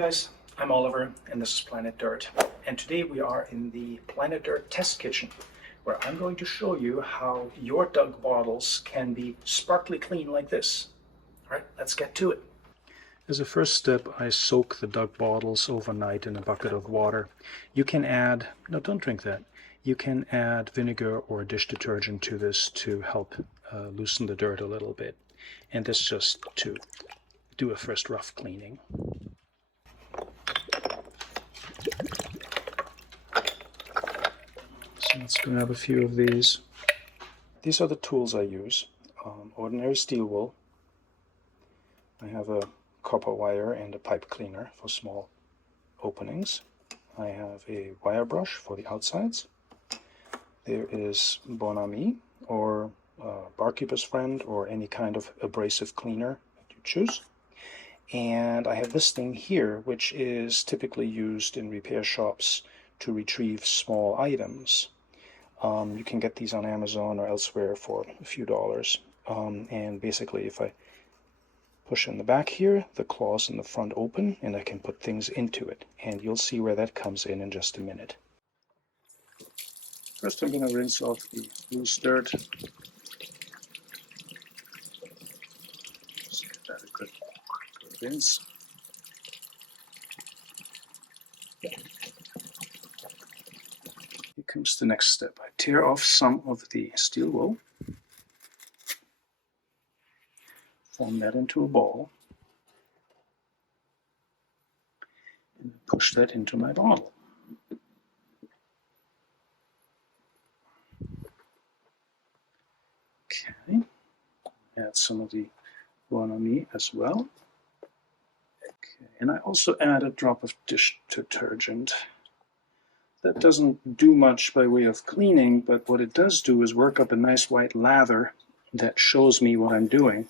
guys, I'm Oliver and this is Planet Dirt, and today we are in the Planet Dirt test kitchen where I'm going to show you how your Doug bottles can be sparkly clean like this. Alright, let's get to it. As a first step, I soak the Doug bottles overnight in a bucket of water. You can add, no, don't drink that. You can add vinegar or dish detergent to this to help loosen the dirt a little bit. And this just to do a first rough cleaning. So let's grab a few of these. These are the tools I use. Ordinary steel wool. I have a copper wire and a pipe cleaner for small openings. I have a wire brush for the outsides. There is Bon Ami or Barkeeper's Friend or any kind of abrasive cleaner that you choose. And I have this thing here, which is typically used in repair shops to retrieve small items. You can get these on Amazon or elsewhere for a few dollars. And basically, if I push in the back here, the claws in the front open, and I can put things into it. And you'll see where that comes in just a minute. First, I'm going to rinse off the loose dirt. Just give that a good rinse. Here comes the next step. I tear off some of the steel wool, form that into a ball, and push that into my bottle. Okay, add some of the Bon Ami as well. Okay, and I also add a drop of dish detergent. That doesn't do much by way of cleaning, but what it does do is work up a nice white lather that shows me what I'm doing.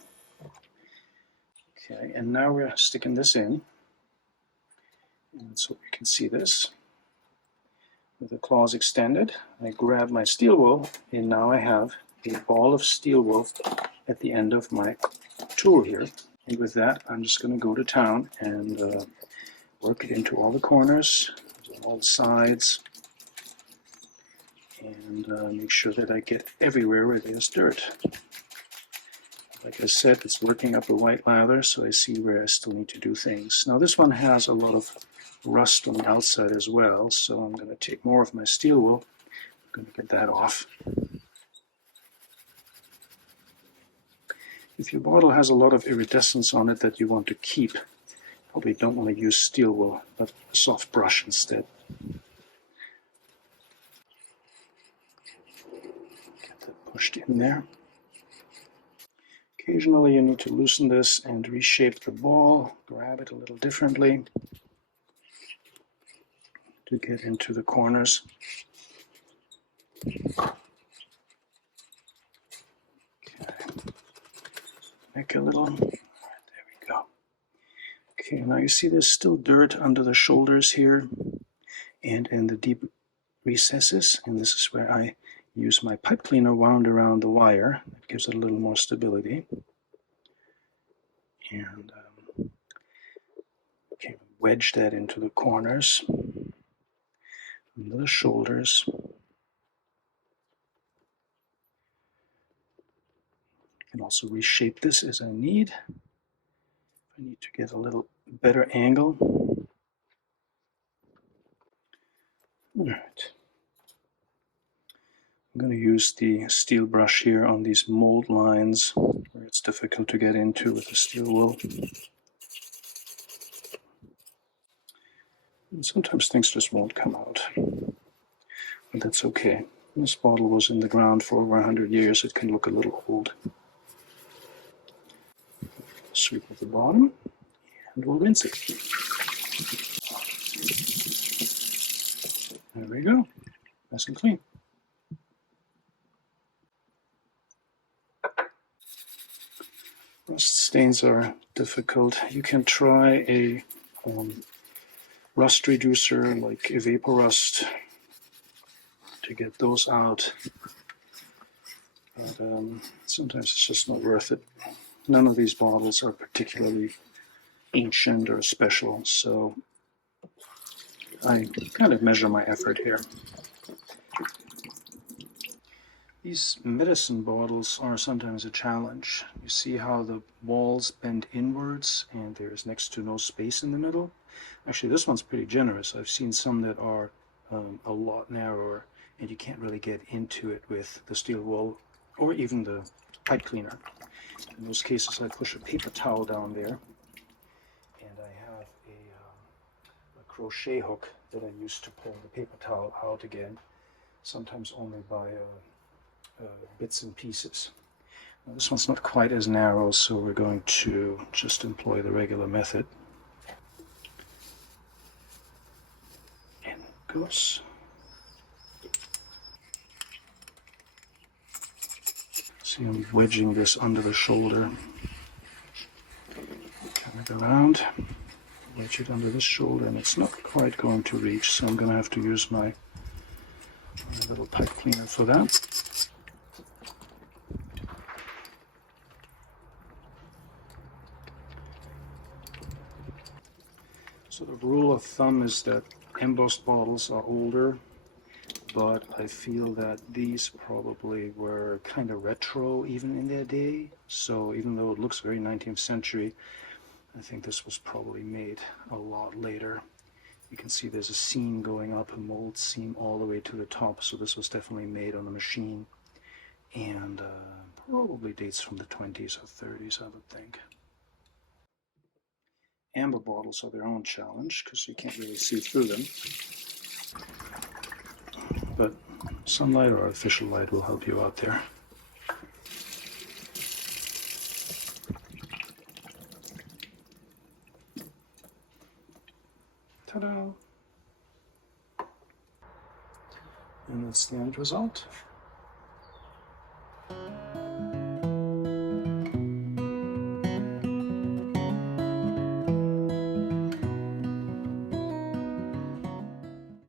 Okay, and now we're sticking this in. And so you can see this. With the claws extended, I grab my steel wool, and now I have a ball of steel wool at the end of my tool here. And with that, I'm just going to go to town and work it into all the corners, all the sides, and make sure that I get everywhere where there's dirt. Like I said, it's working up a white lather, so I see where I still need to do things. Now this one has a lot of rust on the outside as well, so I'm going to take more of my steel wool. I'm going to get that off. If your bottle has a lot of iridescence on it that you want to keep, probably don't want to use steel wool, but a soft brush instead. Get that pushed in there. Occasionally you need to loosen this and reshape the ball, grab it a little differently to get into the corners. Okay. Make a little, there we go. Okay, now you see there's still dirt under the shoulders here and in the deep recesses, and this is where I use my pipe cleaner wound around the wire. That gives it a little more stability. And okay, wedge that into the corners, under the shoulders. I can also reshape this as I need. I need to get a little better angle. All right. I'm going to use the steel brush here on these mold lines where it's difficult to get into with the steel wool. And sometimes things just won't come out, but that's okay. This bottle was in the ground for over 100 years. It can look a little old. Sweep at the bottom, and we'll rinse it. There we go, nice and clean. Rust stains are difficult. You can try a rust reducer like Evaporust to get those out, but sometimes it's just not worth it. None of these bottles are particularly ancient or special, so I kind of measure my effort here. These medicine bottles are sometimes a challenge. You see how the walls bend inwards and there's next to no space in the middle? Actually, this one's pretty generous. I've seen some that are a lot narrower and you can't really get into it with the steel wool or even the pipe cleaner. In those cases, I push a paper towel down there and I have a crochet hook that I use to pull the paper towel out again, sometimes only by bits and pieces. Now, this one's not quite as narrow, so we're going to just employ the regular method. In it goes. See, I'm wedging this under the shoulder. Turn it around, wedge it under this shoulder, and it's not quite going to reach, so I'm going to have to use my little pipe cleaner for that. So the rule of thumb is that embossed bottles are older, but I feel that these probably were kind of retro even in their day. So even though it looks very 19th century, I think this was probably made a lot later. You can see there's a seam going up, a mold seam all the way to the top, so this was definitely made on a machine, and probably dates from the 20s or 30s, I would think. Amber bottles are their own challenge because you can't really see through them, but sunlight or artificial light will help you out there. Ta-da! And that's the end result.